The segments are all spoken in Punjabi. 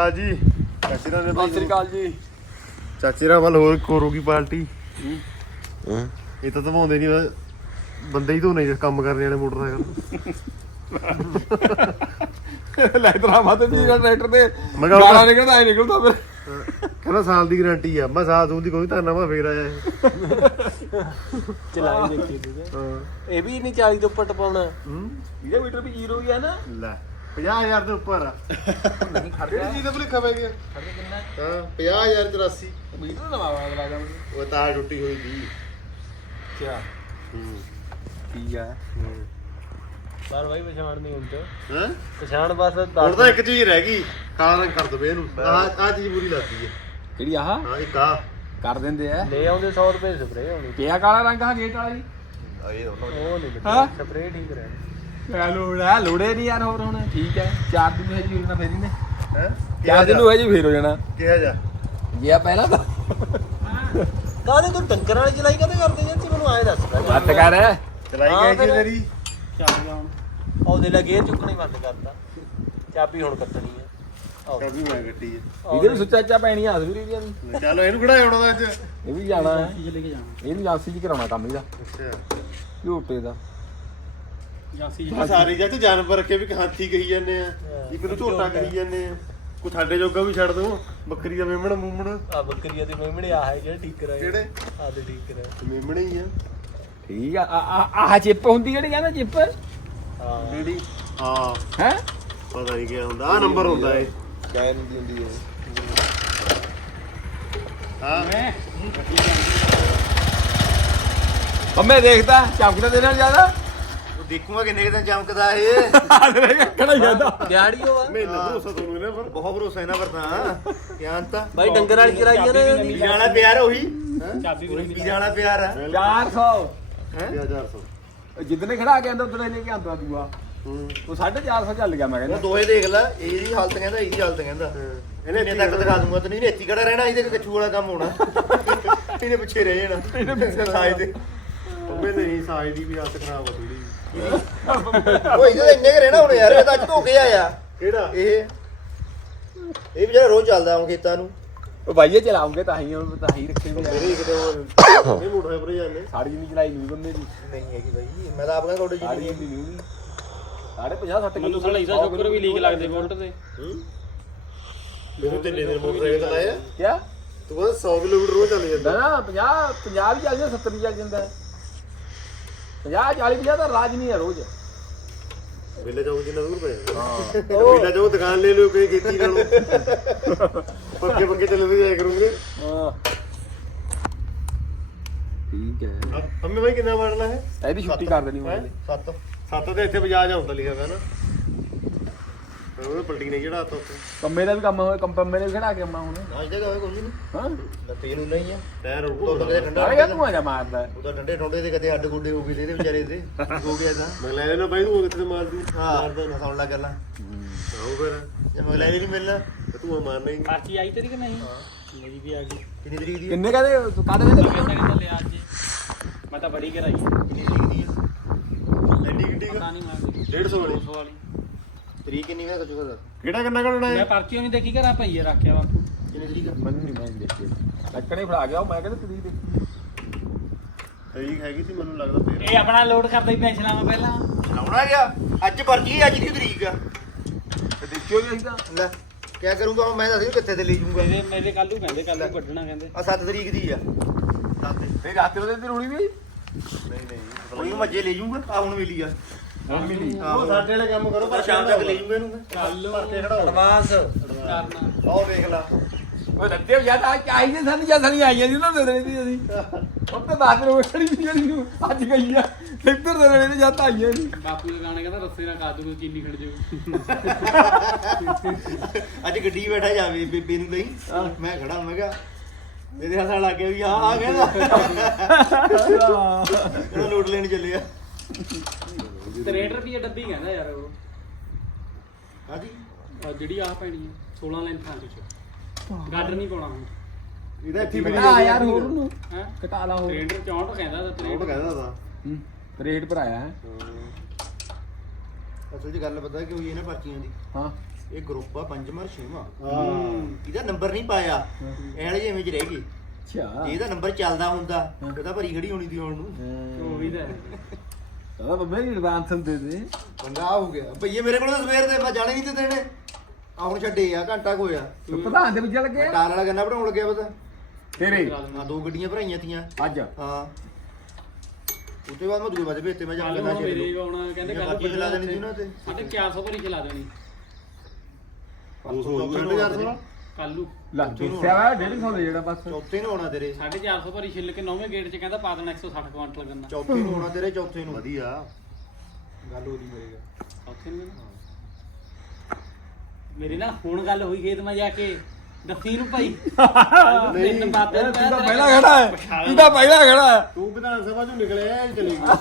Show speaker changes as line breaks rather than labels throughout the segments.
ਆ ਜੀ। ਚਾਚੀ ਰਾਂ ਨੇ
ਸਤਿ ਸ੍ਰੀ ਅਕਾਲ ਜੀ।
ਚਾਚੀ ਰਾਂ ਵੱਲ ਹੋਰ ਕੋਰੂਗੀ ਪਾਰਟੀ? ਹਾਂ। ਇਹ ਤਾਂ ਧਵਾਉਂਦੇ ਨਹੀਂ ਬੰਦੇ ਹੀ ਧੋਨੇ ਕੰਮ ਕਰਨੇ ਵਾਲੇ ਮੋਟਰਸਾਈਕਲ।
ਲੈ ਤਰਾ ਤੇ ਵੀ ਟਰੈਕਟਰ ਤੇ ਗਾਲਾਂ ਨਿਕਲਦਾ ਐ ਨਿਕਲਦਾ ਫਿਰ।
ਕਹਿੰਦਾ ਸਾਲ ਦੀ ਗਾਰੰਟੀ ਆ। ਮੈਂ ਸਾਲ ਦੂੰ ਦੀ ਕੋਈ ਤਾਂ ਨਵਾਂ ਫੇਰ ਆਇਆ।
ਚਲਾਈ ਦੇਖੀ ਤੂੰ ਇਹ ਵੀ ਨਹੀਂ 40 ਤੋਂ ਉੱਪਰ ਟਪਾਉਣਾ।
ਹੂੰ।
ਇਹਦੇ ਮੀਟਰ ਵੀ ਜ਼ੀਰੋ ਹੀ ਆ ਨਾ।
ਲੈ। 50000 ਦੇ ਉੱਪਰ। ਆ
ਨਹੀਂ ਖੜ
ਕਿਹੜੀ ਚੀਜ਼ ਦਾ ਭੁਲੇਖਾ ਪੈ ਗਿਆ?
ਖੜ ਗਿਆ ਕਿੰਨਾ
ਹਾਂ 50084
ਮੀਟਰ ਨਵਾਂ ਵਾਲਾ ਲਾ ਜਾ
ਉਹ ਤਾਰ ਟੁੱਟੀ ਹੋਈ ਸੀ।
ਕਿਆ?
ਹੂੰ।
ਠੀਕ ਆ?
ਬਾਰ ਬਾਈ ਪਛਾਣ ਨਹੀਂ ਹੁਣ ਤੇ।
ਹਾਂ?
ਪਛਾਣ ਬਸ
ਹੁਣ ਤਾਂ ਇੱਕ ਚੀਜ਼ ਰਹਿ ਗਈ ਕਾਲਾ ਰੰਗ ਕਰ ਦਵੇ ਇਹਨੂੰ। ਆ ਆ ਚੀਜ਼ ਬੁਰੀ ਲੱਗਦੀ ਹੈ।
ਕਿਹੜੀ ਆਹ?
ਹਾਂ ਇੱਕ ਆ
ਕਰ ਦਿੰਦੇ ਆ।
ਲੈ ਆਉਂਦੇ 100 ਰੁਪਏ ਸਪਰੇ ਹੋਣੀ
ਪਿਆ ਕਾਲਾ ਰੰਗ ਆ ਗੇਟ ਵਾਲਾ ਜੀ?
ਇਹ
ਉਹ ਨਹੀਂ ਸਪਰੇ ਠੀਕ ਰਹਿ
ਆ ਲੋੜਾ ਲੋੜੇ ਨਹੀਂ ਯਾਰ ਹੋਰ ਹੁਣ। ਠੀਕ ਹੈ ਚਾਰ ਦਿਨ ਹੈ ਜੀ ਉਹਨਾਂ ਫੇਰੀ ਨੇ।
ਹੈ?
ਚਾਰ ਦਿਨ ਹੋਏ ਜੀ ਫੇਰ ਹੋ ਜਾਣਾ।
ਕਿਹਾ ਜਾ।
ਗਿਆ ਪਹਿਲਾਂ ਤਾਂ।
ਕਾਹਦੇ ਤੂੰ ਟੰਕਰ ਵਾਲੀ ਚਲਾਈ ਕਦੇ ਕਰਦੇ ਜਾਂ ਮੈਨੂੰ ਆਏ ਦੱਸ।
ਬੱਤ ਕਰ।
ਚਲਾਈ ਗਈ ਜੀ। ਤੇਰੀ।
ਚੱਲ ਗਿਆ ਹੁਣ। ਉਹਦੇ ਨਾਲ ਗੇਅਰ ਚੁੱਕਣੀ ਬੰਦ ਕਰਤਾ। ਚਾਬੀ ਹੁਣ ਕੱਟਣੀ ਹੈ ਆਹੋ।
ਕਭੀ ਮੈਂ ਗੱਡੀ ਹੈ
ਇਹਦੇ ਨੂੰ ਸੁੱਚਾ ਚਾ ਪੈਣੀ ਆ ਸਵੀਰੀ ਦੀਆਂ ਵੀ।
ਚਲੋ ਇਹਨੂੰ ਕਿਹੜਾ ਆਉਣਾ ਦਾ ਅੱਜ
ਇਹ ਵੀ ਜਾਣਾ। ਹੈ ਲੈ ਕੇ ਜਾਣਾ। ਇਹਨੂੰ ਜਾਂਸੀ ਚ ਕਰਾਉਣਾ ਕੰਮ ਇਹਦਾ।
ਅੱਛਾ।
ਝੂਟੇ ਦਾ।
ਆ ਸਾਰੀ ਜੱਟ ਜਾਨਵਰ ਰੱਖੇ ਵੀ ਹਾਥੀ ਕਹੀ ਜਾਂਦੇ ਆ ਇੱਕ ਨੂੰ ਝੋਟਾ ਕਹੀ ਜਾਂਦੇ ਆ। ਕੋ ਸਾਡੇ ਜੋਗਾ ਵੀ ਛੱਡ ਦੋ ਬੱਕਰੀ ਦਾ ਮੇਮਣ ਮੂਮਣ।
ਆ ਬੱਕਰੀਆਂ ਦੇ ਮੇਮਣੇ ਆ ਹੈ ਜਿਹੜੇ ਠੀਕ ਕਰਾਏ
ਕਿਹੜੇ?
ਆ ਦੇ ਠੀਕ ਕਰਾਏ
ਮੇਮਣੇ ਹੀ ਆ।
ਠੀਕ ਆ ਆ- ਆ ਆਹ ਚਿੱਪ ਹੁੰਦੀ ਜਿਹੜੀ ਕਹਿੰਦਾ ਚਿੱਪ?
ਹਾਂ।
ਜਿਹੜੀ ਹਾਂ।
ਹੈ?
ਪਤਾ ਨਹੀਂ ਕੀ ਹੁੰਦਾ ਆ ਨੰਬਰ ਹੁੰਦਾ ਏ
ਕੈਨ ਦੀ ਹੁੰਦੀ ਹੈ।
ਹਾਂ।
ਅੰਮੇ ਦੇਖਦਾ ਚਮਕਦਾ ਦੇ ਨਾਲ ਜ਼ਿਆਦਾ?
ਦੇਖੂਗਾ ਕਿੰਨੇ ਕੁ ਦਿਨ ਚਮਕਦਾ ਇਹ।
ਕਿਹੜਾ ਜਾਂਦਾ
ਦਿਹਾੜੀ ਹੋਵਾ
ਮੈਨੂੰ ਭਰੋਸਾ ਤੁਹਾਨੂੰ ਇਹਨਾਂ ਪਰ ਬਹੁਤ ਭਰੋਸਾ ਇਹਨਾਂ ਪਰ ਤਾਂ। ਗਿਆਨ ਤਾਂ
ਬਾਈ ਡੰਗਰ ਵਾਲੀ ਚਲਾਈਆਂ ਨੇ ਇਹਦੀ।
ਪੀਜ਼ਾ ਵਾਲਾ ਪਿਆਰ ਉਹੀ। ਚਾਬੀ ਪੀਜ਼ਾ ਵਾਲਾ ਪਿਆਰ ਆ।
400
ਹੈ? 400
ਜਿੱਦਨੇ ਖੜਾ ਕੇ ਆਂਦਾ ਉਦੋਂ ਲੈ ਕੇ ਆਂਦਾ ਦੂਆ।
ਹੂੰ
ਉਹ 450 ਚੱਲ ਗਿਆ ਮੈਂ
ਉਹ
ਕਹਿੰਦਾ
ਦੋਏ ਦੇਖ ਲੈ ਇਹਦੀ ਹਾਲਤ ਕਹਿੰਦਾ ਇਹਦੀ ਹਾਲਤ ਕਹਿੰਦਾ।
ਇਹਨੇ
ਇਹਨੇ ਤੱਕ ਦਿਖਾ ਦੂੰਗਾ ਤੇ ਨਹੀਂ ਇੱਥੇ ਕਿਹੜਾ ਰਹਿਣਾ ਇਹਦੇ ਕੱਛੂ ਵਾਲਾ ਕੰਮ ਹੋਣਾ। ਇਹਨੇ ਪਿੱਛੇ ਰਹਿ ਜਾਣਾ। ਇਹਨੇ ਪਿੱਛੇ ਸਾਈ ਦੇ
ਉਹਨੇ ਨਹੀਂ ਸਾਜ ਦੀ ਵੀ ਹੱਥ ਖਰਾਬ ਹੋ ਥੋੜੀ
ਉਹ ਇਹਦੇ ਤਾਂ ਇੰਨੇ ਰਹਿਣਾ ਹੁਣ ਯਾਰ ਇਹ ਤਾਂ ਅੱਜ ਧੋ ਕੇ ਆਇਆ
ਕਿਹੜਾ?
ਇਹ ਇਹ ਵੀ ਜਿਹੜਾ ਰੋਜ਼ ਚੱਲਦਾ ਆਉਂ ਖੇਤਾਂ ਨੂੰ।
ਉਹ ਬਾਈਏ ਚਲਾਉਂਗੇ ਤਾਂ ਹੀ ਉਹ ਤਾਂ ਹੀ ਰੱਖੇ ਵੀ
ਮੇਰੇ ਕਿਤੇ ਉਹ ਇਹ ਮੋਟਰ ਪਰ ਜਾਂਦੇ
ਸਾੜੀ ਨਹੀਂ ਚਲਾਈ ਨਹੀਂ ਬੰਦੇ ਦੀ।
ਨਹੀਂ ਹੈਗੀ ਬਾਈ ਮੈਂ ਤਾਂ ਆਪ ਕਹਿੰਦਾ ਤੁਹਾਡੇ
ਸਾੜੀ
ਜੀ
ਨਹੀਂ ਨਹੀਂ ਸਾਢੇ 50 60
ਮੈਨੂੰ ਸਾਲਾ ਇਹਦਾ ਸ਼ੁਕਰ ਵੀ ਲੀਕ ਲੱਗਦੇ ਬੋਲਟ ਤੇ।
ਮੈਨੂੰ ਤਿੰਨੇ ਦਿਨ ਮੋਟਰਸਾਈਕਲ ਚਲਾਇਆ
ਕਿਆ?
ਤੂੰ ਬਸ 100 ਕਿਲੋਮੀਟਰ ਰੋਜ਼ ਚੱਲ ਜਾਂਦਾ।
ਨਾ 50 50 ਵੀ ਚੱਲ ਜਾਂਦਾ 70 ਵੀ ਚੱਲ ਜਾਂਦਾ। 50 40 50 ਤਾਂ ਰਾਜ ਨਹੀਂ ਹੈ ਰੋਜ਼।
ਬਿੱਲਾ ਚੌਕ ਜਿੰਨਾ ਦੂਰ ਪੈ ਜਾਂਦਾ ਬਿੱਲਾ ਚੌਕ ਦੁਕਾਨ ਲੈ ਲਿਓ ਕੋਈ ਖੇਤੀ ਨਾਲੋਂ ਪੱਕੇ ਪੱਕੇ ਚੱਲਦੇ ਜਾਇਆ ਕਰੂੰਗੇ।
ਹਾਂ। ਠੀਕ ਹੈ।
ਅੰਮੇ ਭਾਈ ਕਿੰਨਾ ਮਾਡਲ ਹੈ?
ਇਹਦੀ ਛੁੱਟੀ ਕਰ ਦੇਣੀ ਮੈਂ
ਸੱਤ।
ਸੱਤ ਤੇ ਇੱਥੇ ਬਜਾਜ ਆਉਂਦਾ ਲਿਖਿਆ ਹੋਇਆ ਨਾ। ਉਹ ਪਲਟੀ ਨਹੀਂ ਜਿਹੜਾ ਉੱਥੇ
ਕੰਮੇ ਦਾ ਵੀ ਕੰਮ ਹੋਇਆ ਕੰਪੰਮੇ ਨੇ ਵੀ ਖੜਾ ਕੇ ਆਉਣਾ ਹੁਣ
ਨਾ ਜਗ੍ਹਾ ਹੋਵੇ ਕੁਝ ਨਹੀਂ।
ਹਾਂ?
ਨਾ ਤੇਲ ਨੂੰ ਨਹੀਂ ਆ।
ਟਾਇਰ
ਤੋਂ
ਉੱਪਰ
ਕਦੇ ਠੰਡਾ
ਅਰੇ ਤੂੰ ਆ ਜਾ ਮਾਰਦਾ।
ਉਹ ਤਾਂ ਠੰਡੇ ਠੰਡੇ ਦੇ ਕਦੇ ਹੱਡ ਗੁੱਡੇ ਹੋ ਗਏ ਇਹਦੇ ਵਿਚਾਰੇ ਦੇ। ਹੋ ਗਿਆ ਤਾਂ।
ਮੈਂ ਲੈ ਲੈਣਾ ਭਾਈ ਤੂੰ ਕਿੱਥੇ ਮਾਰ ਦੂੰ
ਹਾਂ ਨਾ ਸੁਣ ਲਾ ਗੱਲਾਂ।
ਆਓ ਫਿਰ।
ਜੇ ਮਗਲਾ ਨਹੀਂ ਮਿਲਣਾ।
ਤੇ ਤੂੰ ਮਾਰਨਾ ਹੀ।
ਪਰਚੀ ਆਈ ਤੇਰੀ ਕਿ ਨਹੀਂ? ਮੇਰੀ ਵੀ ਆ ਗਈ।
ਕਿੰਨੀ ਤਰੀਕ ਦੀ?
ਕਿੰਨੇ ਕਹਦੇ ਤੂੰ ਕਾਹਦੇ ਕਹਿੰਦੇ
ਕਹਿੰਦਾ ਕਹਿੰਦਾ ਲਿਆ ਅੱਜ? ਮੈਂ ਤਾਂ ਬੜੀ ਕਰਾਈ
ਕਿੰਨੀ ਤਰੀਕ ਦੀ ਆ?
ਐਡੀ ਕਿੱਡੀ
ਪਤਾ ਨਹੀਂ ਮੈਂ
150 ਵਾਲੀ।
ਵਾਲੀ।
ਤਰੀਕ ਕਿੰਨੀ ਹੈ ਕੁਝ ਪਤਾ
ਕਿਹੜਾ ਕੰਨਾ ਕਰਨਾ
ਮੈਂ
ਹੈ?
ਪਰਚੀ ਵੀ ਦੇਖੀ ਘਰਾਂ ਪਈਏ ਰੱਖਿਆ ਬਾਪੂ
ਕਿੰਨੀ ਤਰੀਕ ਆ?
ਮੈਨੂੰ ਨਹੀਂ ਮੈਂ ਦੇਖੀ ਲੱਕੜੇ ਫੜਾ ਗਿਆ ਉਹ ਮੈਂ ਕਹਿੰਦਾ ਤੇਰੀ ਦੇਖੀ।
ਤਰੀਕ ਹੈਗੀ ਸੀ ਮੈਨੂੰ ਲੱਗਦਾ ਫੇਰ
ਇਹ ਆਪਣਾ ਲੋਡ ਕਰਦਾ ਹੀ ਪੈਨਸ਼ਨਾਂ ਮੈਂ ਪਹਿਲਾਂ।
ਲਾਉਣਾ ਗਿਆ ਅੱਜ ਪਰਚੀ ਅੱਜ ਦੀ ਤਰੀਕ ਆ।
ਤੇ ਦੇਖਿਓ ਜੀ ਅਸੀਂ ਤਾਂ।
ਲੈ ਕਿਆ ਕਰੂੰਗਾ ਹੁਣ? ਮੈਂ ਦੱਸ ਦਿਓ ਕਿੱਥੇ ਤੇ ਲੈ ਜਾਊਂਗਾ।
ਮੇਰੇ ਮੇਰੇ ਕੱਲੂ ਕਹਿੰਦੇ ਕੱਲੂ ਕੱਢਣਾ ਕਹਿੰਦੇ।
ਆ 7 ਤਰੀਕ ਦੀ ਆ। ਦੱਸ ਦੇ
ਤੇ ਰਾਤੇ ਉਹਦੇ ਤੇ ਰੁੜੀ ਵੀ
ਨਹੀਂ ਨਹੀਂ
ਕੋਈ ਮੱਜੇ ਲੈ ਜਾਊਂਗਾ ਆ ਹੁਣ ਮਿਲੀ ਆ।
ਹੁਣ ਮਿਲੀ
ਉਹ ਸਾਡੇ ਵਾਲੇ ਕੰਮ ਕਰੋ
ਪਰ ਸ਼ਾਮ ਤੱਕ ਲੈ ਜਾਊਂਗਾ ਇਹਨੂੰ ਮੈਂ
ਕੱਲੂ
ਭਰ ਕੇ ਖੜਾਓ।
ਐਡਵਾਂਸ ਕਰਨਾ
ਆਓ ਦੇਖ ਲਾ
ਉਹ ਰੱਤੇ ਜਦ ਆ ਚਾਹੀਦੇ ਸਾਨੂੰ ਜਦ ਸਾਨੂੰ ਆਈਆਂ ਜੀ ਨਾ ਦੇ ਦੇਣੀ ਸੀ ਅਸੀਂ। ਉਹ ਤਾਂ ਬਾਤ ਰੋ ਖੜੀ ਵੀ ਜਿਹੜੀ ਨੂੰ ਅੱਜ ਗਈ ਆ। ਇੱਧਰ ਦੇ ਰਹੇ ਨੇ ਜਦ ਆਈਆਂ ਨਹੀਂ
ਬਾਪੂ ਦੇ ਗਾਣੇ ਕਹਿੰਦਾ ਰਸਤੇ ਨਾਲ ਕਾਦੂ ਨੂੰ ਚੀਨੀ ਖੜ ਜਾਊ।
ਅੱਜ ਗੱਡੀ ਬੈਠਾ ਜਾਵੇ ਬੇਬੇ ਨੂੰ ਲਈ ਮੈਂ ਖੜਾ ਮੈਂ ਕਿਹਾ ਮੇਰੇ ਹੱਥਾਂ ਲੱਗ ਗਿਆ ਵੀ ਆ ਗਿਆ ਇਹਦਾ ਲੋਡ ਲੈਣ ਚੱਲਿਆ
63 ਰੁਪਏ ਡੱਬੀ ਕਹਿੰਦਾ ਯਾਰ ਉਹ।
ਹਾਂਜੀ।
ਆਹ ਜਿਹੜੀ ਆਹ ਪੈਣੀ ਹੈ 16 ਲੈਂਥਾਂ ਦੇ ਚ। ਗਾਡਰ ਨਹੀਂ ਪਾਉਣਾ ਹੁਣ।
ਇਹਦਾ ਇੱਥੇ ਵੀ
ਆ ਯਾਰ ਹੋਰ ਨੂੰ
ਹੈ?
ਘਟਾ ਲਾ ਹੋਰ।
63 64 ਕਹਿੰਦਾ ਤਾਂ
ਉਹ
63
ਕਹਿੰਦਾ ਤਾਂ।
ਹੂੰ ਰੇਟ ਪਰ ਆਇਆ ਹੈ।
ਅਸਲ 'ਚ ਗੱਲ ਪਤਾ ਕਿ ਹੋਈ ਹੈ ਨਾ ਪਰਚੀਆਂ ਦੀ?
ਹਾਂ।
ਇਹ ਗਰੁੱਪ ਆ ਪੰਜਵਾਂ ਛੇਵਾਂ।
ਹਾਂ।
ਇਹਦਾ ਨੰਬਰ ਨਹੀਂ ਪਾਇਆ। ਇਹ ਵਾਲੀ ਜਿਵੇਂ ਚ ਰਹਿ ਗਈ।
ਅੱਛਾ।
ਜੇ ਇਹਦਾ ਨੰਬਰ ਚੱਲਦਾ ਹੁੰਦਾ ਉਹਦਾ ਭਰੀ ਖੜੀ ਹੋਣੀ ਦੀ ਹੁਣ ਨੂੰ।
ਉਹ ਵੀ ਤਾਂ ਤਾਂ ਬੰਬੇ ਨਹੀਂ ਐਡਵਾਂਸ ਹੁੰਦੇ ਤੇ
ਬੰਦਾ ਆ ਹੋ ਗਿਆ ਭਈਏ ਮੇਰੇ ਕੋਲ ਤਾਂ ਸਵੇਰ ਦੇ ਮੈਂ ਜਾਣੇ ਨਹੀਂ ਤੇ ਦੇਣੇ। ਆ ਹੁਣ ਛੱਡੇ ਆ ਘੰਟਾ ਕੁ ਹੋਇਆ।
ਪ੍ਰਧਾਨ ਦੇ ਵਿੱਚ ਲੱਗੇ
ਟਾਲ ਵਾਲਾ ਗੰਨਾ ਬਣਾਉਣ ਲੱਗਿਆ ਪਤਾ
ਤੇਰੇ?
ਆ ਦੋ ਗੱਡੀਆਂ ਭਰਾਈਆਂ ਤੀਆਂ।
ਅੱਜ?
ਹਾਂ। ਉਤੇ ਬਾਅਦ ਮੈਂ ਦੂਏ ਪਾਸੇ ਭੇਜਤੇ ਮੈਂ ਜਾ ਕੇ ਨਾ
ਮੇਰੇ
ਛੱਡ
ਆਉਣਾ ਕਹਿੰਦੇ ਕੱਲ
ਬਾਕੀ ਚਲਾ ਦੇਣੀ ਸੀ ਨਾ ਤੇ।
ਸਾਡੇ 400 ਭਰੀ ਚਲਾ ਦੇਣੀ।
200 ਹੋ ਜੂਗਾ 400
ਕੱਲ ਨੂੰ।
ਲਾ ਦੱਸਿਆ ਵਾ 150 ਦੇ ਜਿਹੜਾ ਬਸ।
ਚੌਥੇ ਨੂੰ ਆਉਣਾ ਤੇਰੇ।
450 ਭਰੀ ਛਿੱਲ ਕੇ ਨੌਵੇਂ ਗੇਟ 'ਚ ਕਹਿੰਦਾ ਪਾ ਦੇਣਾ 160 ਕੁਆਂਟਲ ਗੰਨਾ।
ਚੌਥੇ ਨੂੰ ਆਉਣਾ ਤੇਰੇ ਚੌਥੇ ਨੂੰ।
ਵਧੀਆ।
ਗੱਲ ਉਹਦੀ ਮੇਰੇ
ਉੱਥੇ ਨੂੰ ਮੇਰੇ ਨਾਲ ਹੁਣ ਗੱਲ ਹੋਈ ਖੇਤ ਮੈਂ ਜਾ ਕੇ। ਦੱਸੀ ਨੂੰ ਭਾਈ। ਤਿੰਨ ਬਾਤਾਂ
ਤੂੰ ਤਾਂ ਪਹਿਲਾਂ ਖੜਾ ਹੈ। ਤੂੰ ਤਾਂ ਪਹਿਲਾਂ ਖੜਾ ਹੈ।
ਤੂੰ ਵਿਧਾਨ ਸਭਾ ਚੋਂ ਨਿਕਲਿਆ ਐ ਚਲੇ ਗਈ।
ਮੈਂ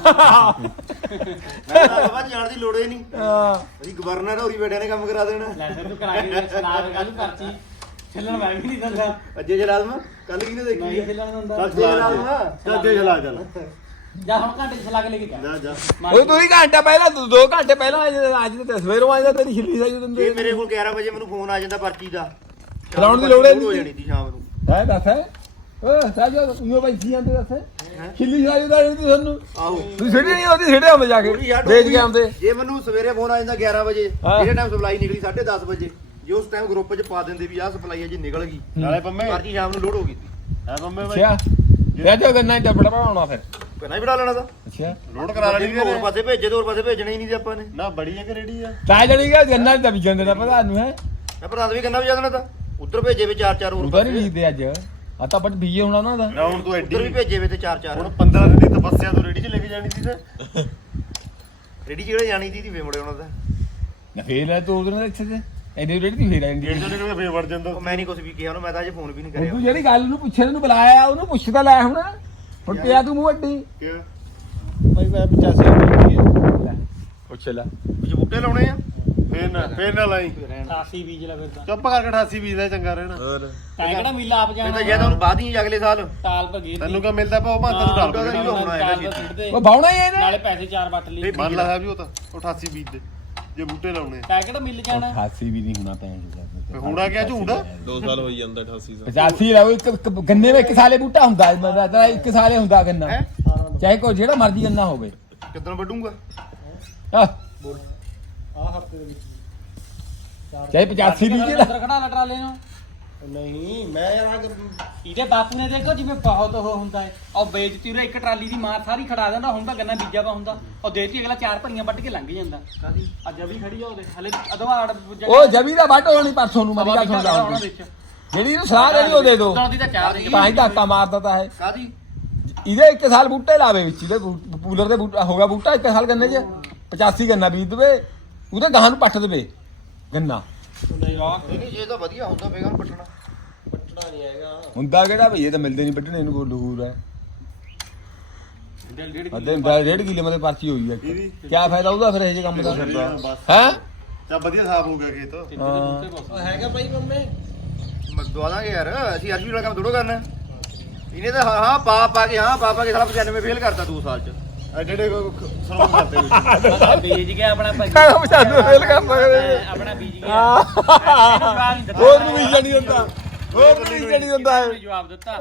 ਤਾਂ ਬਾਬਾ ਜਾਣ ਦੀ ਲੋੜ ਹੀ ਨਹੀਂ।
ਹਾਂ।
ਅਸੀਂ ਗਵਰਨਰ ਹੋਰੀ ਬੈਠਿਆਂ ਨੇ ਕੰਮ ਕਰਾ ਦੇਣਾ।
ਲੈ ਸਰ ਤੂੰ ਕਰਾ ਕੇ ਸਲਾਦ ਕੱਲ ਪਰਚੀ? ਛਿੱਲਣ ਮੈਂ ਵੀ ਨਹੀਂ ਦਿੰਦਾ।
ਅੱਜੇ ਜਲਾਲਮਾ ਕੱਲ ਕਿਹਨੇ ਦੇਖੀ
ਹੀ ਛਿੱਲਣ ਦਿੰਦਾ।
ਚੱਲ ਚਲਾ ਚੱਲ ਜੇ ਚਲਾ। ਚੱਲ
ਜਾ ਹੁਣ ਘੰਟੇ 'ਚ ਛਲਾ ਕੇ ਲੈ ਕੇ ਜਾ।
ਜਾ ਜਾ।
ਉਹ ਤੂੰ ਹੀ ਘੰਟਾ ਪਹਿਲਾਂ ਤੂੰ 2 ਘੰਟੇ ਪਹਿਲਾਂ ਅੱਜ ਤੇ ਸਵੇਰੋਂ ਆਇਆ ਤੇਰੀ ਛਿੱਲੀ ਸਾਈ
ਜੇ
ਦਿੰਦੇ
ਮੇਰੇ ਕੋਲ 11 ਵਜੇ ਮੈਨੂੰ ਫੋਨ ਆ ਜਾਂਦਾ ਪਰਚੀ ਦਾ।
ਚਲਾਉਣ ਦੀ ਲੋੜ ਨਹੀਂ।
ਹੋ ਜਾਣੀ ਸੀ ਸ਼ਾਮ ਨੂੰ।
ਹੈ ਦੱਸ ਹੈ। ਓ ਸਾਜੋ ਉਹ ਬੈਠੀ ਜਾਂਦੇ ਦੱਸ ਛਿੱਲੀ ਸਾਈ ਦਾ ਨਹੀਂ ਤੂੰ ਸਾਨੂੰ।
ਆਹੋ।
ਤੂੰ ਛਿੱਲੀ ਨਹੀਂ ਉਹਦੀ ਛਿੱਡੇ ਆਉਂਦੇ ਜਾ ਕੇ ਵੇਚ ਕੇ ਆਉਂਦੇ
ਜੇ ਮੈਨੂੰ ਸਵੇਰੇ ਫੋਨ ਆ ਜਾਂਦਾ 11 ਵਜੇ। ਜਿਹੜੇ ਟਾਈਮ ਸਪਲਾਈ ਨਿਕਲੀ 10:30 ਵਜੇ। ਜੇ ਉਸ ਟਾਈਮ ਗਰੁੱਪ 'ਚ ਪਾ ਦਿੰਦੇ ਵੀ ਆਹ ਸਪਲਾਈ ਅਜੇ ਨਿਕਲ ਗਈ
ਨਾਲੇ ਪੰਮੇ
ਪਰਚੀ ਸ਼ਾਮ ਨੂੰ ਲੋਡ ਹੋ ਗਈ। ਸੀ
ਹੈ ਪੰਮੇ ਬਾਈ?
ਅੱਛਾ। ਤੇ ਅੱਜ ਗੰਨਾ ਡੱਬੜਾ ਪਾਉਣਾ ਫਿਰ।
ਪਹਿਲਾਂ ਹੀ ਬਣਾ ਲੈਣਾ ਤਾਂ।
ਅੱਛਾ।
ਲੋਡ ਕਰਾ ਲੈਣੀ
ਹੋਰ
ਨੇ
ਪਾਸੇ ਭੇਜੇ ਤੇ ਹੋਰ ਪਾਸੇ ਭੇਜਣਾ ਹੀ ਨਹੀਂ ਸੀ ਆਪਾਂ ਨੇ।
ਨਾ ਬੜੀ ਹੈ ਕਿ ਰੇੜੀ ਆ?
ਤਾਂ ਜੜੀ ਗਿਆ ਗੰਨਾ ਤਾਂ ਵਿਚਣ ਦੇਣਾ ਪਤਾ ਨੂੰ ਹੈ?
ਮੈਂ ਪ੍ਰਧਾਨ ਵੀ ਕੰਨਾ ਵੀ ਜਾਣਾ ਤਾਂ। ਉੱਧਰ ਭੇਜੇ ਵੇ ਚਾਰ ਚਾਰ ਹੋਰ
ਉਧਰ ਹੀ ਬੀਜਦੇ ਅੱਜ। ਆ ਤਾਂ ਬਟ ਬੀਜੇ ਹੋਣਾ ਉਹਨਾਂ ਦਾ
ਨਾ ਹੁਣ ਤੂੰ ਐਡੀ
ਉੱਧਰ ਵੀ ਭੇਜੇ ਵੇ ਤੇ ਚਾਰ ਚਾਰ।
ਹੁਣ 15 ਦਿਨ ਦੀ ਤਪੱਸਿਆ ਤੋਂ ਰੇੜੀ 'ਚ ਲੈ ਕੇ ਜਾਣੀ ਸੀ ਤੇ।
ਰੇਡੀ ਜਿਹੜੇ ਜਾਣੀ ਸੀ ਦੀ ਵੇ ਮੁੜੇ ਉਹਨਾਂ ਦਾ?
ਨਾ ਫੇਰ ਲੈ ਤੂੰ ਉਧਰ ਇੱਥੇ ਤੇ। ਐਨੇ ਰੇੜੀ ਦੀ ਫੇਰ ਆਂਦੀ
ਗੇਟ ਚੋਂ ਨਿਕਲ ਕੇ ਫੇਰ ਵੜ ਜਾਂਦਾ।
ਉਹ ਮੈਂ ਨਹੀਂ ਕੁਝ ਵੀ ਕਿਹਾ ਉਹਨੂੰ ਮੈਂ ਤਾਂ ਅਜੇ ਫੋਨ ਵੀ ਨਹੀਂ ਕਰਿਆ।
ਤੂੰ ਜਿਹੜੀ ਗੱਲ ਨੂੰ ਪੁੱਛਣ ਨੂੰ ਬੁਲਾਇਆ ਉਹਨੂੰ ਪੁੱਛਦਾ ਲੈ ਹੁਣ। ਹੁਣ ਪਿਆ ਤੂੰ ਮੂੰਹ ਅੱਡੀ।
ਕਿ
ਭਾਈ ਮੈਂ 85 ਰੁਪਏ
ਲੈ ਪੁੱਛ ਲੈ।
ਵਿੱਚ ਬੂਟੇ ਲਾਉਣੇ ਆ?
ਫੇਰ ਨਾ ਫੇਰ ਨਾ ਲਾਈ।
88 ਬੀਜ ਲੈ ਫਿਰ ਤਾਂ।
ਚੁੱਪ ਕਰਕੇ 88 ਵੀਹ ਦਾ ਚੰਗਾ ਰਹਿਣਾ।
ਤਾਂ ਕਿਹੜਾ ਮਿਲਾ ਆਪ
ਮੈਂ
ਜਾਣਾ?
ਤਾਂ ਜਾਂ ਤਾਂ ਉਹਨੂੰ ਬਾਅਦ ਹੀ ਅਗਲੇ ਸਾਲ।
ਟਾਲ ਪਰ ਗਈ
ਤੈਨੂੰ ਕਾ ਮਿਲਦਾ ਪਾ ਉਹ ਭਾਂ ਤੈਨੂੰ ਡਾਲ
ਹਾਂ,
ਕੇ
ਹੋਣਾ ਹੈਗਾ ਜੀ।
ਸਿੱਟਦੇ
ਉਹ ਬਾਉਣਾ ਹੀ ਹੈ ਇਹਨੇ।
ਨਾਲੇ ਪੈਸੇ ਚਾਰ ਵੱਟ ਲਈ।
ਮੰਨ ਲਾ ਵੀ ਉਹ ਤਾਂ 88 ਵੀਹ ਦੇ। ਜੇ ਬੂਟੇ ਲਾਉਣੇ।
ਤਾਂ ਕਿਹੜਾ ਮਿਲ ਜਾਣਾ?
88 ਵੀ ਨਹੀਂ ਹੋਣਾ ਪੈਣ
ਹੋਣਾ ਕਿਆ ਝੂਠ?
2 ਸਾਲ ਹੋਈ ਜਾਂਦਾ 88 ਦਾ
85 ਲਾਓ ਇੱਕ ਇੱਕ ਗੰਨੇ ਵਿੱਚ ਇੱਕ ਸਾਲੇ ਬੂਟਾ ਹੁੰਦਾ ਮਤਲਬ ਇੱਕ ਸਾਲੇ ਹੁੰਦਾ ਗੰਨਾ।
ਹੈ?
ਚਾਹੇ ਕੋਈ ਜਿਹੜਾ ਮਰਜ਼ੀ ਗੰਨਾ ਹੋਵੇ।
ਕਿਦੋਂ ਵੱਢੂਗਾ?
ਆਹ।
ਆ ਹਫ਼ਤੇ ਦੇ ਵਿੱਚ।
ਚਾਹੇ 85 ਵੀ ਜਿਹੜਾ
ਅੰਦਰ ਖੜਾ ਲਟਰਾ ਲੈਣਾ
ਨਹੀਂ ਮੈਂ ਯਾਰ ਅਗਰ
ਇਹਦੇ ਬਾਪੂ ਨੇ ਦੇਖੋ ਜਿਵੇਂ ਬਹੁਤ ਉਹ ਹੁੰਦਾ ਹੈ। ਉਹ ਵੇਚਤੀ ਉਹ ਇੱਕ ਟਰਾਲੀ ਦੀ ਮਾਰ ਸਾਰੀ ਖੜਾ ਦਿੰਦਾ ਹੁੰਦਾ ਗੰਨਾ ਬੀਜਾ ਵਾ ਹੁੰਦਾ। ਉਹ ਦੇਤੀ ਅਗਲਾ ਚਾਰ ਭਰੀਆਂ ਵੱਢ ਕੇ ਲੰਘ ਜਾਂਦਾ। ਕਾਦੀ ਅੱਜ ਵੀ ਖੜੀ ਆ ਉਹਦੇ। ਹਲੇ ਅਧਵਾੜ
ਉਹ ਜਮੀ ਦਾ ਵੱਟ ਹੋਣੀ ਪਰਸੋਂ ਨੂੰ ਮੇਰੀ ਗੱਲ ਸੁਣ ਲਾ
ਵਿੱਚ।
ਜਿਹੜੀ ਇਹਨੂੰ ਸਲਾਹ ਦੇਣੀ ਉਹ ਦੇ ਦੋ
ਉਦੋਂ ਦੀ ਤਾਂ ਚਾਰ ਦੀ
ਤਾਂ ਹੀ ਧੱਕਾ ਮਾਰਦਾ ਤਾਂ ਹੈ।
ਕਾਦੀ
ਇਹਦੇ ਇੱਕ ਸਾਲ ਬੂਟੇ ਲਾਵੇ ਵਿੱਚ ਇਹਦੇ ਬੂ- ਪੂਲਰ ਦੇ ਬੂਟਾ ਹੋਗਾ ਬੂਟਾ ਇੱਕ ਸਾਲ ਗੰਨੇ 'ਚ। 85 ਗੰਨਾ ਬੀਜ ਦੇਵੇ ਉਹਦੇ ਗਾਹਾਂ ਨੂੰ ਪੱਟ ਦੇਵੇ ਗੰਨਾ।
ਨਹੀਂ ਨਹੀਂ ਜੇ ਤਾਂ ਵਧੀਆ ਹੁੰਦਾ ਬੇਗਨ ਪੱਟਣਾ
ਪੱਟਣਾ ਨਹੀਂ ਹੈਗਾ।
ਹੁੰਦਾ ਕਿਹੜਾ ਭਈ ਇਹ ਤਾਂ ਮਿਲਦੇ ਨਹੀਂ ਵੱਢਣੇ ਨੂੰ ਕੋਈ ਦੂਰ ਹੈ।
ਡੇਢ ਡੇਢ
ਅੱਧੇ ਡੇਢ ਕਿਲੇ ਮਤੇ ਪਰਚੀ ਹੋਈ ਹੈ? ਕੀ ਫਾਇਦਾ ਉਹਦਾ ਫਿਰ ਇਹ ਜੇ ਕੰਮ ਦਾ? ਹੈ?
ਚਾ ਵਧੀਆ ਸਾਫ਼ ਹੋ ਗਿਆ ਖੇਤ।
ਹੈਗਾ ਭਾਈ ਮੰਮੇ।
ਦਵਾ ਦਾਂਗੇ ਯਾਰ। ਅਸੀਂ ਅਰਸ਼ੀ ਵਾਲਾ ਕੰਮ ਥੋੜੋ ਕਰਨਾ। ਇਹਨੇ ਤਾਂ ਹਾਂ ਹਾਂ ਪਾ ਪਾ ਕੇ ਹਾਂ ਪਾ ਪਾ ਕੇ ਸਾਲਾ 95 ਫੇਲ ਕਰਤਾ 2 ਸਾਲ ਚ।
ਐਡੇ ਐਡੇ ਸਰੋਂ ਕਰਦੇ ਵਿੱਚ
ਮੈਂ ਬੀਜ ਗਿਆ ਆਪਣਾ ਭਾਈ।
ਕਾਹ ਬਚਾਦੂ ਫੇਲ ਕਰ ਸਕਦੇ
ਆਪਣਾ ਬੀਜ ਗਿਆ। ਨਹੀਂ।
ਹੋਰ ਨੂੰ ਵੀ ਜਣੀ ਹੁੰਦਾ। ਹੋਰ ਨੂੰ ਵੀ ਜਣੀ ਹੁੰਦਾ। ਹੈ
ਜਵਾਬ ਦਿੱਤਾ।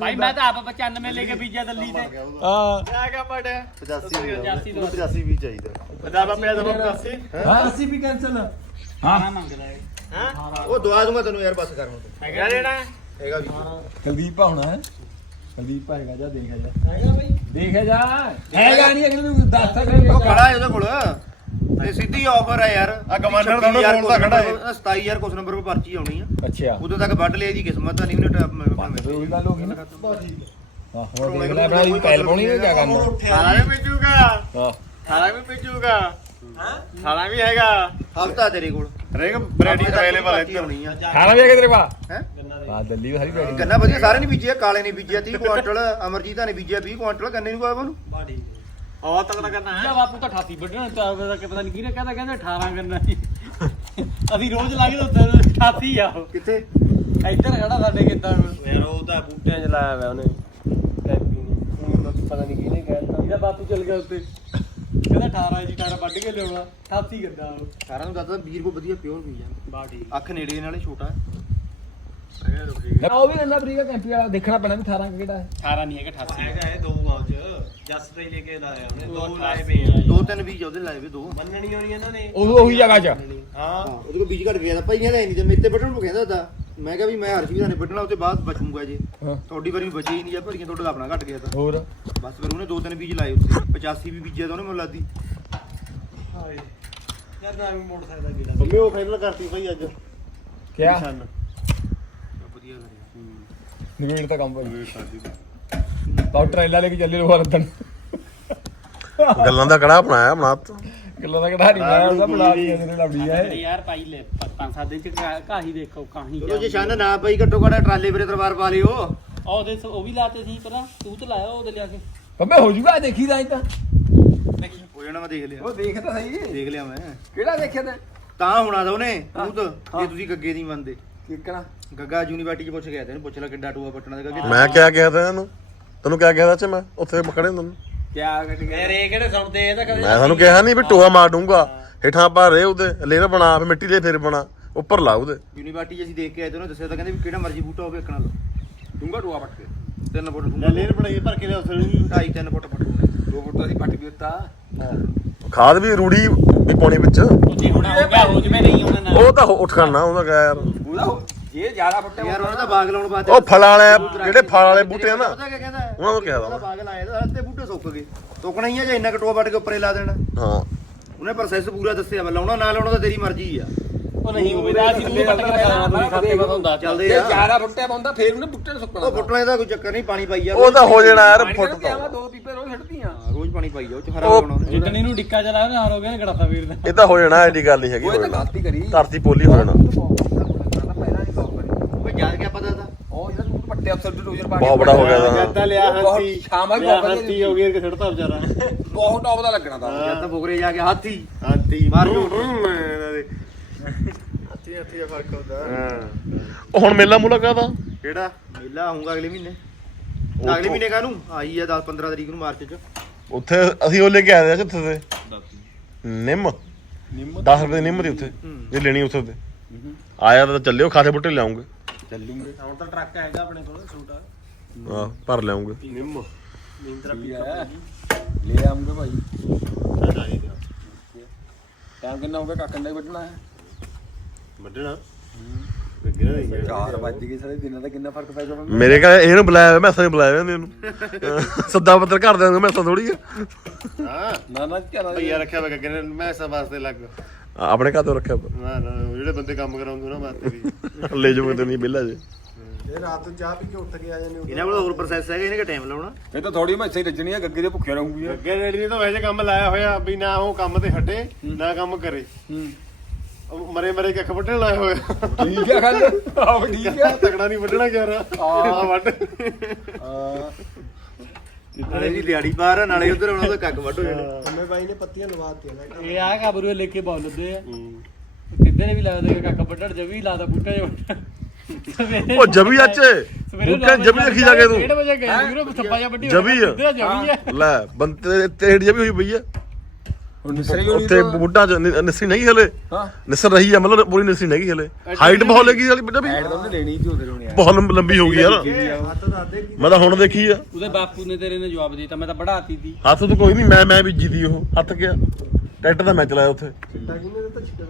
ਭਾਈ ਮੈਂ ਤਾਂ ਆਪ 95 ਲੈ ਕੇ ਬੀਜਿਆ ਦਿੱਲੀ ਤੇ।
ਹਾਂ।
ਕਿਆ ਕਾ ਪੜਿਆ
85
85
ਵੀ 85 ਵੀ ਚਾਹੀਦਾ। ਪਤਾ ਬਾਪੇ ਦਾ 85
ਹਾਂ?
ਅਸੀਂ ਵੀ ਕੈਨਸਲ
ਹਾਂ। ਮੰਗਦਾ ਹੈ?
ਉਹ ਦਵਾ ਦੂੰਗਾ ਤੈਨੂੰ ਯਾਰ ਬਸ ਕਰ ਹੁਣ।
ਹੈਗਾ ਜਿਹੜਾ
ਹੈਗਾ ਵੀ।
ਕੁਲਦੀਪ ਹੋਣਾ ਹੈ? ਕੁਲਦੀਪ ਹੈਗਾ ਜਾ ਦੇਖ ਜਾ।
ਹੈਗਾ ਭਾਈ
ਦੇਖ ਜਾ। ਹੈਗਾ ਨਹੀਂ ਅਗਲੇ ਨੂੰ ਦੱਸ ਸਕਦੇ
ਉਹ ਖੜਾ ਹੈ ਉਹਦੇ ਕੋਲ। ਤੇ ਸਿੱਧੀ ਆਫਰ ਹੈ ਯਾਰ।
ਆ ਕਮਾਂਡਰ ਦਾ ਕੋਲ ਤਾਂ ਖੜਾ ਹੈ।
27000 ਕੁਛ ਨੰਬਰ 'ਤੇ ਪਰਚੀ ਆਉਣੀ ਆ।
ਅੱਛਾ।
ਉਦੋਂ ਤੱਕ ਵੱਢ ਲਿਆ ਦੀ ਕਿਸਮਤ ਤਾਂ ਨਹੀਂ ਉਹਨੇ
ਉਹੀ ਗੱਲ ਹੋ ਗਈ ਨਾ। ਹਾਂ। ਹੁਣ ਦੇਖ ਲੈ ਬਣਾ ਪੈਲ ਪਾਉਣੀ ਹੈ ਕੀ ਕਰਨਾ
ਸਾਰਾ ਵੀ ਭੇਜੂਗਾ
ਹਾਂ
ਸਾਰਾ ਵੀ ਭੇਜੂਗਾ ਸਾਰਾ ਵੀ ਹੈਗਾ।
ਹਫਤਾ ਤੇਰੇ ਕੋਲ।
ਹਰੇਕ ਬ੍ਰੈਡੀ ਅਵੇਲੇਬਲ ਹੈ ਇੱਧਰ।
ਆਉਣੀ ਆ।
ਖਾਣਾ ਵੀ ਹੈ ਤੇਰੇ ਪਾ
ਹੈ?
ਹਾਂ ਦਿੱਲੀ ਵੀ ਸਾਰੀ ਬੈਠੀ
ਗੰਨਾ ਵਧੀਆ ਸਾਰੇ ਨੇ ਬੀਜਿਆ ਕਾਲੇ ਨੇ ਬੀਜਿਆ 30 ਕੁਆਂਟਲ ਅਮਰਜੀਤਾ ਨੇ ਬੀਜਿਆ 20 ਕੁਆਂਟਲ ਗੰਨੇ ਨੂੰ ਕੋਇਆ ਉਹਨੂੰ।
ਉਹ ਤੱਕ ਕਰਨਾ ਹੈ। ਬਾਪੂ ਤਾਂ 88 ਵੱਢਣਾ ਤਾਂ ਪਤਾ ਨਹੀਂ ਕਿਹਨੇ ਕਹਿੰਦਾ ਕਹਿੰਦਾ 18 ਕਰਨਾ ਅਸੀਂ ਰੋਜ਼ ਲਾਗੇ ਤਾਂ 88 ਆ।
ਕਿੱਥੇ?
ਇੱਧਰ ਖੜਾ ਸਾਡੇ ਕਿੱਦਾਂ
ਯਾਰ ਉਹ ਤਾਂ ਬੂਟਿਆਂ 'ਚ ਲਾਇਆ ਹੋਇਆ ਉਹਨੇ। ਕੈਪੀ ਨੇ। ਪਤਾ ਨਹੀਂ ਕਿਹਨੇ ਕਹਿਤਾ।
ਇਹਦਾ ਬਾਪੂ ਚਲ ਗਿਆ ਉੱਤੇ ਕਹਿੰਦਾ 18 ਜੀ 18 ਵੱਢ ਕੇ ਲਿਆਉਣਾ। 88 ਗੱਦਾ ਉਹ।
ਸਾਰਿਆਂ ਨੂੰ ਦੱਸਦਾ ਵੀਰ ਕੋ ਵਧੀਆ ਪਿਓਰ ਬੀਜ ਆ।
ਬਾ ਠੀਕ
ਅੱਖ ਨੇੜੇ ਨਾਲੇ ਛੋਟਾ
ਨਾ ਉਹ ਵੀ ਕਹਿੰਦਾ ਬਰੀਗਾ ਕੈਂਪੀ ਵਾਲਾ ਦੇਖਣਾ ਪੈਣਾ ਵੀ 18 ਕਿਹੜਾ ਹੈ।
18 ਨਹੀਂ ਹੈਗਾ 88
ਹੈਗਾ। ਇਹ ਦੋ ਆਉ ਚ ਜੱਸ ਤੇ ਲੈ ਕੇ ਲਾਇਆ ਉਹਨੇ ਦੋ ਲਾਏ ਪਏ ਆ।
ਦੋ ਤਿੰਨ ਬੀਜ ਉਹਦੇ ਲਾਏ ਵੇ ਦੋ।
ਮੰਨਣੀ ਹੋਣੀ ਇਹਨਾਂ ਨੇ।
ਉਹ ਉਹੀ ਜਗ੍ਹਾ 'ਚ।
ਹਾਂ।
ਉਹਦੇ ਕੋ ਬੀਜ ਘਟ ਗਿਆ ਤਾਂ ਭਾਈ ਕਹਿੰਦਾ ਨਹੀਂ ਤੇ ਮੇਤੇ ਵੱਢਣ ਨੂੰ ਕਹਿੰਦਾ ਤਾਂ ਮੈਂ ਕਿਹਾ ਵੀ ਮੈਂ ਹਰਸ਼ ਵੀ ਨੇ ਵੱਢਣਾ ਉਹਦੇ ਬਾਅਦ ਬਚੂਗਾ ਜੇ। ਤੁਹਾਡੀ ਵਾਰੀ ਬਚੇ ਨਹੀਂ ਜਾਂ ਭਰੀਆਂ ਤੁਹਾਡਾ ਆਪਣਾ ਘਟ ਗਿਆ ਤਾਂ।
ਹੋਰ?
ਬਸ ਫਿਰ ਉਹਨੇ ਦੋ ਤਿੰਨ ਬੀਜ ਲਾਏ ਉੱਥੇ 85 ਵੀ ਬੀਜਿਆ ਤਾਂ ਉਹਨੇ ਮੈਨੂੰ ਲੱਗਦੀ
ਹਾਏ ਯਾਰ ਨਾ ਵੀ ਮੋਟਰਸਾਈਕਲ ਦਾ ਗੇੜਾ
ਉਹ ਫਾਈਨਲ ਕਰਤੀ ਭਾਈ ਅੱਜ।
ਕਿਆ?
ਵਧੀਆ ਕਰਿਆ।
ਨਿਬੇੜ ਤਾਂ ਕੰਮ ਭਾਈ ਬਾਉ ਟ੍ਰੇਲਾ ਲੈ ਕੇ ਚੱਲੇ ਲੋਹਾ ਰੱਦਣ
ਗੱਲਾਂ ਦਾ ਕੜਾ ਬਣਾਇਆ ਬਣਾਤ
ਗੱਲਾਂ ਦਾ ਕਢਾ ਨਹੀਂ ਮੈਂ ਉਹਦਾ ਬਣਾ ਲਈ ਇਹਨੇ ਲਵੜੀ ਆ ਇਹ।
ਯਾਰ ਪਾਈ ਲੈ ਪੰਜ ਸੱਤ ਦਿਨ ਚ ਕਾ- ਕਾਹੀ ਦੇਖੋ ਕਾਹੀ
ਚਲੋ ਜੇ ਛੰਨ ਨਾ ਪਈ ਘੱਟੋ ਘੱਟ ਟਰਾਲੇ ਵੀਰੇ ਦਰਬਾਰ ਪਾ ਲਿਓ।
ਆ ਉਹਦੇ ਸ- ਉਹ ਵੀ ਲਾਤੇ ਸੀ ਪਰਾਂ ਤੂੰ ਤੇ ਲਾਇਆ ਉਹਦੇ ਲਿਆ ਕੇ।
ਬੰਬੇ ਹੋ ਜੂਗਾ ਦੇਖੀ ਤਾਂ ਤਾਂ।
ਹੋ ਜਾਣਾ ਮੈਂ ਦੇਖ ਲਿਆ।
ਉਹ ਦੇਖ ਤਾਂ ਸਹੀ।
ਦੇਖ ਲਿਆ ਮੈਂ।
ਕਿਹੜਾ ਦੇਖਿਆ ਤੈਂ?
ਤਾਂ ਹੋਣਾ ਤਾਂ ਉਹਨੇ ਤੂੰ ਤਾਂ ਜੇ ਤੁਸੀਂ ਗੱਗੇ ਦੀ ਮੰਨਦੇ।
ਕਿੱਕਣਾ
ਗੱਗਾ ਯੂਨੀਵਰਸਿਟੀ ਚ ਪੁੱਛ ਗਿਆ ਤੈਨੂੰ ਪੁੱਛ ਲੈ ਕਿੱਡਾ ਟੂਆ ਪੱਟਣਾ ਦੇ ਗੱਗੇ
ਮੈਂ ਕਿਆ ਕਿਹਾ ਤਾ ਇਹਨੂੰ। ਤੈਨੂੰ ਕਿਆ ਕਿਹਾ ਤਾ ਚ ਮੈਂ? ਉੱਥੇ ਖੜੇ ਹੁੰਦੇ ਨੂੰ।
ਕਿਆ ਕੱਟ ਗਿਆ
ਕਿਹੜੇ ਸੁਣਦੇ ਇਹ ਤਾਂ ਕਦੇ
ਮੈਂ ਤੁਹਾਨੂੰ ਕਿਹਾ ਨਹੀਂ ਵੀ ਟੋਆ ਮਾਰ ਦੂੰਗਾ ਹੇਠਾਂ ਪਾ ਰੇ ਉਹਦੇ ਲੇਰ ਬਣਾ ਫਿਰ ਮਿੱਟੀ ਦੇ ਫਿਰ ਬਣਾ ਉੱਪਰ ਲਾ ਉਹਦੇ।
ਯੂਨੀਵਰਸਿਟੀ 'ਚ ਅਸੀਂ ਦੇਖ ਕੇ ਆਏ ਤੇ ਉਹਨੇ ਦੱਸਿਆ ਤਾਂ ਕਹਿੰਦੇ ਵੀ ਕਿਹੜਾ ਮਰਜ਼ੀ ਬੂਟਾ ਹੋਵੇ ਇੱਕਣਾ ਲਓ। ਡੂੰਗਾ ਟੂਆ ਪੱਟ ਕੇ। ਤਿੰਨ ਫੁੱਟ ਡੂੰਗਾ
ਲੇਰ ਬਣਾਈ ਭਰ ਕੇ ਲਿਆ ਉਸ ਨੂੰ
ਢਾਈ ਤਿੰਨ ਫੁੱਟ ਪੱਟੂਗਾ
ਦੋ ਫੁੱਟ ਅਸੀਂ ਪੱਟ ਵੀ ਉੱਤਾ
ਖਾਦ ਵੀ ਰੂੜੀ ਵੀ ਪਾਉਣੀ ਵਿੱਚ।
ਉਹ ਜੇ ਹੁਣ ਹੋ ਗਿਆ ਹੋ ਜਵੇਂ ਨਹੀਂ ਉਹਨਾਂ ਨਾਲ
ਉਹ ਤਾਂ ਉੱਠ ਕਰਨਾ ਉਹਦਾ ਕਿਆ ਯਾਰ
ਉਹਦਾ ਜੇ ਜ਼ਿਆਦਾ ਫੁੱਟੇ
ਯਾਰ ਉਹਨਾਂ ਦਾ ਬਾਗ ਲਾਉਣ ਬਾਅਦ
ਉਹ ਫਲਾਂ ਵਾਲੇ ਜਿਹੜੇ ਫਲ ਵਾਲੇ ਬੂਟੇ ਆ ਨਾ
ਪਤਾ ਕੀ ਕਹਿੰਦਾ? ਹੈ?
ਉਹਨਾਂ ਨੂੰ ਕਿਹਾ
ਉਹਦਾ
ਤਾ
ਬਾਗ ਲਾਇਆ ਤਾਂ ਅੱਧੇ ਬੂਟੇ ਸੁੱਕ ਗਏ। ਸੁੱਕਣਾ ਹੀ ਆ ਜੇ ਇੰਨਾ ਕਟੋਆ ਪੱਟ ਕੇ ਉੱਪਰੇ ਲਾ ਦੇਣਾ।
ਹਾਂ।
ਉਹਨੇ ਪ੍ਰੋਸੈਸ ਪੂਰਾ ਦੱਸਿਆ ਵਾ ਲਾਉਣਾ ਨਾ ਲਾਉਣਾ ਤਾਂ ਤੇਰੀ ਮਰਜ਼ੀ ਆ।
ਉਹ ਨਹੀਂ ਹੋਵੇ ਤਾਂ ਅਸੀਂ ਨੂੰ ਪੱਟ ਕੇ ਲਗਾਉਣਾ ਤੁਸੀਂ ਖਾਤੇ ਬਸ ਹੁੰਦਾ।
ਚੱਲਦੇ
ਜੇ
ਆ।
ਜ਼ਿਆਦਾ ਫੁੱਟਿਆ ਪਾਉਂਦਾ ਫੇਰ ਉਹਨੇ ਬੁੱਟੇ ਨੂੰ ਸੁੱਕਣਾ
ਉਹ ਫੁੱਟਣਾ ਇਹਦਾ ਕੋਈ ਚੱਕਰ ਨਹੀਂ ਪਾਣੀ ਪਾਈ ਜਾ
ਉਹ ਤਾਂ ਹੋ ਜਾਣਾ ਯਾਰ ਫੁੱਟ
ਫੁੱਟ
ਤੋਂ।
ਦੋ ਪੀਪੇ ਰੋਜ਼ ਛੱਡਦੀਆਂ
ਹਾਂ, ਰੋਜ਼ ਪਾਣੀ ਪਾਈ ਜਾ ਉਹ ਚ ਹਰਾ
ਉਹ-
ਲਾਉਣਾ ਉਹਨੇ
ਜਿੱਦਣ ਇਹਨੂੰ ਡਿੱਕਾ ਚਲਾਇਆ ਨਾ ਹਾਰ ਹੋ ਗਿਆ ਨਾ ਗੜਾਤਾ ਵੀਰ ਦਾ।
ਇਹ ਤਾਂ ਹੋ ਜਾਣਾ ਐਡੀ ਗੱਲ ਨਹੀਂ ਹੈਗੀ
ਉਹ
ਹੋ
ਤਾਂ
ਜਾਣਾ।
ਗਲਤੀ ਕਰੀ।
ਧਰਤੀ ਪੋਲੀ ਹੋ ਜਾਣਾ।
ਪਾ ਕੇ
ਬਹੁਤ ਬੜਾ ਹੋ ਗਿਆ ਤਾਂ।
ਜੱਦਾ ਲਿਆ
ਬਹੁਤ
ਹੰਤੀ
ਸ਼ਾਮ ਵਾਲੀ
ਲਿਆ
ਬਹੁਤ ਵਧੀਆ
ਹੰਤੀ ਹੋ ਗਿਆ ਕਿ ਛੱਡਤਾ ਵਿਚਾਰਾ।
ਬਹੁਤ ਟੌਪ ਦਾ ਲੱਗਣਾ ਤਾਂ।
ਜਦ ਤਾਂ ਬੁਗਰੇ ਜਾ ਕੇ ਹਾਥੀ।
ਹੰਤੀ
ਮਾਰ ਜੋ।
ਇਹਨਾਂ ਦੇ। ਹੰਤੀ ਹੰਤੀ ਦਾ ਫ਼ਰਕ ਹੁੰਦਾ। ਹਾਂ।
ਹੁਣ ਮੇਲਾ ਮੁਲਾ ਕਾਦਾ
ਕਿਹੜਾ?
ਮੇਲਾ ਆਉਂਗਾ ਅਗਲੇ ਮਹੀਨੇ। ਅਗਲੇ ਮਹੀਨੇ ਕਾਹਨੂੰ? ਆਈ ਆ 10 15 ਤਰੀਕ ਨੂੰ ਮਾਰਚ ਚ।
ਉੱਥੇ ਅਸੀਂ ਉਹ ਲੈ ਕੇ ਆਏ ਆ ਜਿੱਥੇ ਤੇ ਨਿੰਮ। 10 ਰੁਪਏ ਦੀ ਨਿੰਮ ਦੀ ਉੱਥੇ। ਜੇ ਲੈਣੀ ਉੱਥੇ ਤੇ। ਆਇਆ ਤਾਂ ਚੱਲਿਓ ਖਾਸੇ ਬੁੱਟੇ ਲਿਆਉਂਗੇ।
ਚੱਲੂਗੇ।
ਹੁਣ ਤਾਂ ਟਰੱਕ ਹੈਗਾ ਆਪਣੇ ਕੋਲ ਛੋਟਾ
ਹਾਂ ਭਰ ਲਿਆਉਂਗੇ।
ਨਿੰਮ।
ਲੈ ਆਉਂਗੇ ਭਾਈ। ਟਾਈਮ ਕਿੰਨਾ ਹੋ ਗਿਆ? ਕਾਕਣ ਦਾ ਹੀ? ਵੱਢਣਾ। ਹੈ।
ਵੱਢਣਾ ਲੱਗਣਾ ਨਹੀਂ ਗਿਆ
4 ਵੱਜ ਗਏ ਸਾਰੇ ਦਿਨਾਂ ਦਾ ਕਿੰਨਾ ਫ਼ਰਕ ਪੈ ਗਿਆ
ਮੇਰੇ ਕਹੇ ਇਹਨੂੰ ਬੁਲਾਇਆ ਹੋਇਆ, ਮੈਂ ਅਸਾਂ ਬੁਲਾਇਆ ਹੋਇਆ ਇਹਨੂੰ। ਸੱਦਾ ਪੱਤਰ ਘਰ ਦੇ ਮੈਂ ਅਸਾਂ ਥੋੜੀ ਆ।
ਹਾਂ।
ਨਾ ਨਾ ਕੀ
ਭਈਆ ਰੱਖਿਆ ਵਾ ਗੱਗੇ ਨੇ ਮੈਂ ਸਭ ਵਾਸਤੇ ਲੱਗ
ਆਪਣੇ ਘਰ ਤੋਂ ਰੱਖਿਆ।
ਨਾ ਨਾ ਜਿਹੜੇ ਬੰਦੇ ਕੰਮ ਕਰਾਉਂਦੇ ਉਹਨਾਂ ਵਾਸਤੇ ਵੀ।
ਲੈ ਜਾਓ ਤੇ ਨਹੀਂ ਬਿੱਲਾ ਜੇ।
ਇਹਨਾਂ ਕੋਲ ਹੋਰ ਪ੍ਰੋਸੈਸ ਹੈਗਾ ਇਹਨੇ ਕਿ ਟਾਈਮ ਲਾਉਣਾ?
ਇਹ ਤਾਂ ਥੋੜੀ ਮੈਂ ਇੱਥੇ ਹੀ ਰੱਜਣੀ ਆ ਗੱਗੇ ਦੇ ਭੁੱਖੇ ਰਹੂੰਗੀ
ਅੱਗੇ ਡੈਡੀ ਨੇ ਤਾਂ ਵੈਸੇ ਕੰਮ ਲਾਇਆ ਹੋਇਆ ਵੀ ਨਾ ਉਹ ਕੰਮ ਤੇ ਹਟੇ ਨਾ ਕੰਮ ਕਰੇ। ਉਹ ਮਰੇ ਮਰੇ ਕੱਖ ਵੱਢਣ ਲਾਇਆ ਹੋਇਆ।
ਠੀਕ ਹੈ ਗੱਲ। ਆਹ ਠੀਕ ਹੈ
ਤਗੜਾ ਨਹੀਂ ਵੱਢਣਾ ਯਾਰ ਆ ਵੱਢ।
ਨਾਲੇ ਦੀ ਦਿਹਾੜੀ ਬਾਹਰ ਆ ਨਾਲੇ ਉਧਰ ਉਹਨਾਂ ਦਾ ਕੱਕ ਵੱਢ ਹੋ ਜਾਣਾ।
ਇਹ ਆ ਕਾਬਰੂ ਲੈ ਕੇ ਬੋਲਦੇ ਆ। ਕਿੱਧਰ ਵੀ ਲੱਗਦਾ ਕਿ ਕਾਕਾ ਵੱਢਣ ਜਵੀ ਲਾਦਾ ਬੂਟਾ ਜਿਹਾ
ਉਹ ਜਵੀ ਅੱਛੇ ਬੂਟੇ ਜਵੀ ਰੱਖੀ ਜਾ ਕੇ ਤੂੰ।
1:30 ਵਜੇ ਗਏ ਵੀਰੋ ਥੱਪਾ ਜਿਹਾ ਵੱਡੀ
ਜਵੀ ਆ।
ਕਿੱਧਰ ਜਵੀ ਆ?
ਲੈ ਬੰਤੇ ਤੇੜ ਜਵੀ ਹੋਈ ਪਈ ਆ।
ਨਿਸਰੀ ਹੋਣੀ
ਉੱਥੇ ਨਿ- ਨਿਸਰੀ ਨਹੀਂ ਹਲੇ।
ਹਾਂ।
ਨਿਸਰ ਰਹੀ ਆ ਮਤਲਬ ਪੂਰੀ ਨਿਸਰੀ ਨਹੀਂ ਹਲੇ। ਹਾਈਟ ਬਹੁਤ ਲੱਗੀ ਵਾਲੀ ਬੇਟਾ ਵੀ
ਐਡ ਤਾਂ ਉਹਨੇ ਲੈਣੀ ਸੀ ਉਹਦੇ ਹੋਣੀ
ਬਹੁਤ ਲੰਬ- ਲੰਬੀ ਹੋ ਗਈ ਯਾਰ। ਮੈਂ ਤਾਂ ਹੁਣ ਦੇਖੀ ਆ।
ਉਹਦੇ ਬਾਪੂ ਨੇ ਤੇਰੇ ਨੇ ਜਵਾਬ ਦਿੱਤਾ ਮੈਂ ਤਾਂ ਬੜਾਤੀ ਦੀ
ਹੱਥ ਤੋਂ ਕੋਈ ਨਹੀਂ ਮੈਂ ਮੈਂ ਬੀਜੀ ਦੀ ਉਹ ਹੱਥ ਗਿਆ ਟਰੈਕਟਰ ਦਾ ਮੈਂ ਚਲਾਇਆ ਉੱਥੇ।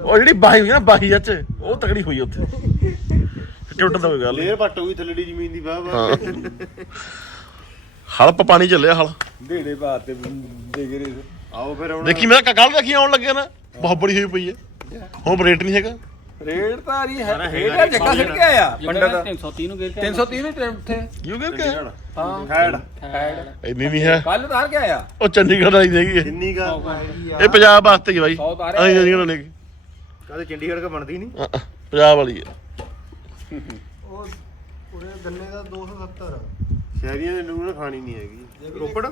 ਉਹ ਜਿਹੜੀ ਬਾਹੀ ਹੋਈ ਨਾ ਬਾਹੀ ਅੱਜ ਉਹ ਤਕੜੀ ਹੋਈ ਉੱਥੇ। ਟੁੱਟ ਦਾ ਕੋਈ ਗੱਲ ਨੀ।
ਲੇਰ ਪੱਟ ਹੋਈ ਥੱਲੜੀ ਜ਼ਮੀਨ ਦੀ ਵਾਹ ਵਾਹ।
ਹਾਂ। ਹਲ ਪ ਪਾਣੀ ਚੱਲਿਆ ਹਲ।
ਢੇੜੇ ਬਾਤ ਤੇ ਦੇ ਗਰੇ
ਆਓ ਫਿਰ ਹੁਣ।
ਦੇਖੀ ਮੈਂ ਕੱਲ ਦੇਖੀ ਆਉਣ ਲੱਗਿਆ ਨਾ ਬਹੁਤ ਬੜੀ ਹੋਈ ਪਈ ਹੈ। ਹੁਣ ਰੇਟ ਨਹੀਂ ਹੈਗਾ।
ਰੇਡ ਤਾਂ ਆ ਰਹੀ ਹੈ ਰੇਡ ਜੱਗਾ ਸਿੱਟ ਕੇ ਆਇਆ। ਪੰਡਤ।
330 ਨੂੰ ਗਏ
330 ਨੂੰ ਟ੍ਰੇਨ ਉੱਥੇ।
ਯੂ ਗਿਰ ਕੇ
ਹਾਂ।
ਖੈੜ।
ਇੰਨੀ ਨਹੀਂ ਹੈ।
ਕੱਲ ਆ ਕੇ ਆਇਆ।
ਉਹ ਚੰਡੀਗੜ੍ਹ ਹੈਗੀ ਇਹ।
ਕਿੰਨੀ ਕਾ
ਇਹ ਪੰਜਾਬ ਵਾਸਤੇ ਹੀ ਬਾਈ। ਅਸੀਂ ਨਹੀਂ ਉਹਨਾਂ ਨੇ
ਕਾਹਦੇ ਚੰਡੀਗੜ੍ਹ ਕਾ ਬਣਦੀ ਨਹੀਂ।
ਪੰਜਾਬ ਵਾਲੀ ਹੈ।
ਸ਼ਹਿਰੀਆਂ ਦੇ ਨੂਨ ਖਾਣੀ ਨਹੀਂ ਹੈਗੀ।
ਰੋਪੜ?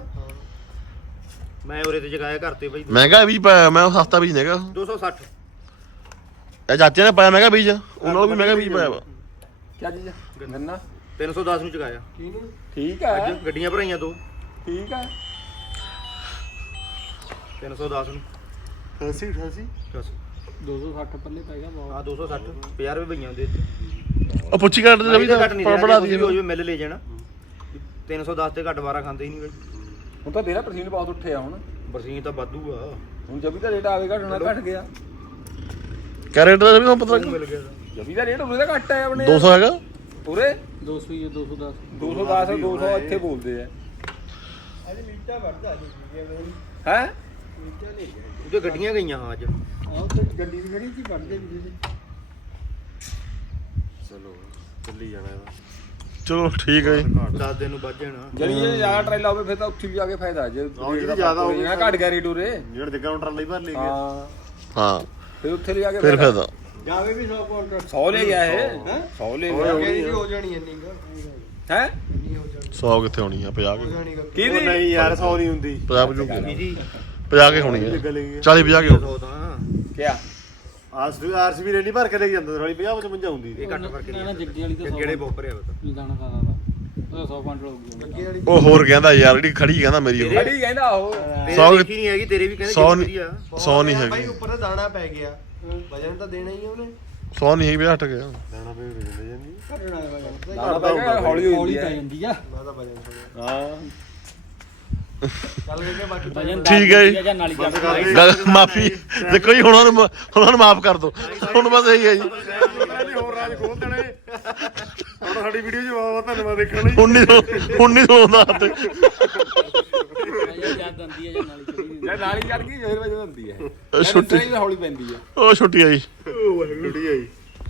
ਮੈਂ ਉਰੇ ਤੇ ਜਗਾਇਆ ਘਰ ਤੇ ਬਈ।
ਮਹਿੰਗਾ ਵੀ ਪਾਇਆ ਮੈਂ ਉਹ ਸਸਤਾ ਬੀਜ ਨੇਗਾ
260
ਇਹ ਚਾਚੇ ਨੇ ਪਾਇਆ ਮਹਿੰਗਾ ਬੀਜ ਉਹਨਾਂ ਨੂੰ ਵੀ ਮਹਿੰਗਾ ਬੀਜ ਪਾਇਆ ਵਾ।
ਕਿਆ ਚੀਜ਼ ਗੰਨਾ।
310 ਨੂੰ ਚਗਾਇਆ
ਠੀਕ ਹੈ।
ਅੱਜ ਗੱਡੀਆਂ ਭਰਾਈਆਂ ਦੋ।
ਠੀਕ ਹੈ।
310 ਨੂੰ।
88 88
ਬਸ
260 ਪੱਲੇ ਪੈ ਗਿਆ ਬਹੁਤ।
ਆ 260 50 ਰੁਪਏ ਭਈਆਂ ਦੇ ਦਿੱਤੇ
ਉਹ ਪੁੱਛੀ ਕੱਟ ਦੇ ਵੀ ਤਾਂ ਬਣਾ ਦੀ
ਹੋ ਜਾਵੇ ਮਿਲ ਲੈ ਜਾਣਾ। 310 ਤੇ ਘੱਟ ਵਾਰਾ ਖਾਂਦੇ ਹੀ ਨਹੀਂ ਬਾਈ।
ਹੁਣ ਤਾਂ ਤੇਰਾ ਪਰਸੀਨ ਬਹੁਤ ਉੱਠਿਆ ਹੁਣ।
ਬਰਸੀਨ ਤਾਂ ਵਾਧੂ ਆ।
ਹੁਣ ਜਬੀ ਦਾ ਰੇਟ ਆਵੇ ਘਟਣਾ ਘਟ ਗਿਆ।
ਕੈਰੇਟ ਦਾ ਵੀ ਤੁਹਾਨੂੰ ਪਤਾ
ਮਿਲ ਗਿਆ ਤਾਂ।
ਜਬੀ ਦਾ ਰੇਟ ਉਹਦੇ ਦਾ ਘੱਟ ਹੈ ਆਪਣੇ।
200 ਹੈਗਾ?
ਪੂਰੇ
200 ਹੀ ਹੈ 210
210 200 ਇੱਥੇ ਬੋਲਦੇ ਆ। ਹੈ
ਉਹਦੇ ਗੱਡੀਆਂ ਗਈਆਂ ਹਾਂ ਅੱਜ।
ਆਹ ਤੇ ਗੱਡੀ ਵੀ ਖੜੀ ਸੀ ਵੱਢਦੇ ਵੀ ਸੀ।
ਚਲੋ ਚੱਲੀ ਜਾਣਾ ਇਹਦਾ।
ਚਲੋ ਠੀਕ ਹੈ ਜੀ।
10 ਦਿਨ ਨੂੰ ਵੱਜ ਜਾਣਾ।
ਜਣੀ ਜੇ ਜ਼ਿਆਦਾ ਟਰੇਲਾ ਹੋਵੇ ਫਿਰ ਤਾਂ ਉੱਥੇ ਵੀ ਜਾ ਕੇ ਫਾਇਦਾ ਜੇ
ਜਿਹਦੀ ਜ਼ਿਆਦਾ ਹੋਵੇ।
ਨਾ ਘਟ ਗਿਆ ਰੇਟ ਉਰੇ
ਜਿਹੜੇ ਦੇ ਕਾਊਂਟਰ ਲਈ ਭਰ ਲਈ ਗਿਆ
ਹਾਂ।
ਹਾਂ।
ਫਿਰ ਉੱਥੇ ਲਿਆ ਕੇ
ਫਿਰ ਫਾਇਦਾ।
ਜਾਵੇ ਵੀ 100 ਕੁਆਂਟਲ
100 ਲੈ ਗਿਆ ਇਹ। 100 ਲੈ ਗਿਆ।
ਹੋ ਜਾਣੀ ਇੰਨੀ
ਹੈ?
100 ਕਿੱਥੇ ਹੋਣੀ ਆ? 50 ਕੇ।
ਉਹ
ਕਿਹਦੀ?
ਨਹੀਂ ਯਾਰ 100 ਨਹੀਂ ਹੁੰਦੀ।
50 ਜੂ
ਜੀ
50 ਕੇ ਹੋਣੀ ਹੈ
ਗਈ
40 50 ਕੇ ਹੋਣੀ
100 ਤਾਂ।
ਕਿਆ?
ਆਰਸ ਆਰਸੀਬੀ ਰੇਡੀ ਭਰ ਕੇ ਲੈ ਕੇ ਜਾਂਦਾ ਥੋੜੀ 50 55 ਹੁੰਦੀ
ਇਹ ਘੱਟ ਕਰਕੇ
ਨਾ ਨਾ ਜੱਗੇ ਵਾਲੀ ਤਾਂ 100
ਕਿਹੜੇ ਬੋਪਰੇ ਆ ਬਤਾ
ਦਾਣਾ ਖਾਦਾ ਦਾ ਉਹਦਾ 100 ਕੁਆਂਟਲ ਹੋ ਗਿਆ
ਉਹ ਹੋਰ ਕਹਿੰਦਾ ਯਾਰ ਜਿਹੜੀ ਖੜੀ ਕਹਿੰਦਾ ਮੇਰੀ ਉਹ।
ਖੜੀ ਕਹਿੰਦਾ ਉਹ।
ਤੇਰੇ
ਸੌ-
ਦੇਖੀ ਨਹੀਂ ਹੈਗੀ ਤੇਰੇ ਵੀ ਕਹਿੰਦੇ
ਸੌ
ਜਿਹੜੀ ਵਧੀਆ
100 ਨਹੀਂ ਹੈਗੀ।
ਉੱਪਰ ਦਾਣਾ ਪੈ ਗਿਆ। ਵਜਨ ਤਾਂ ਦੇਣਾ ਹੀ ਆ ਉਹਨੇ।
100 ਨਹੀਂ ਹੈਗੀ ਵੀ ਹਟ ਗਿਆ।
ਦਾਣਾ ਪੇ ਰਹਿ ਜਾਂਦੀ
ਦਾਣਾ ਪੈ ਗਿਆ ਹੌਲੀ
ਹੌਲੀ ਪੈ ਜਾਂਦੀ ਆ।
ਮੈਂ ਤਾਂ ਵਜਨ।
ਹਾਂ
ਚੱਲ ਵੇਖੇ ਬਾਕੀ
ਵਜਨ
ਠੀਕ ਹੈ ਜੀ।
ਜਾਂ ਨਾਲੀ
ਬੰਦ
ਚੱਲ
ਕਰ ਦੇ
ਗੱਲ ਮਾਫੀ ਦੇਖੋ ਜੀ ਹੁਣ ਉਹਨੂੰ ਉਹਨਾਂ ਨੂੰ ਮਾਫ ਕਰ ਦਿਓ ਹੁਣ ਬਸ ਇਹੀ ਹੈ ਜੀ।
ਨਹੀਂ ਹੋਰ ਰਾਜ ਖੋਲ ਦੇਣੇ ਹੁਣ ਸਾਡੀ ਵੀਡੀਓ 'ਚ ਬਹੁਤ ਧੰਨਵਾਦ ਦੇਖਣ ਲਈ
1900 1900 ਦਾ ਤੇ
ਜਾਂ ਜਾਂ ਨਾਲੀ ਚੜੀ
ਜੇ ਨਾਲੀ ਚੜ ਗਈ ਫਿਰ ਵਜਨ ਹੁੰਦੀ ਹੈ।
ਛੁੱਟੀ।
ਛੁੱਟੀ ਹੌਲੀ ਪੈਂਦੀ ਹੈ।
ਉਹ ਛੁੱਟੀ ਆਈ
ਛੁੱਟੀ ਆਈ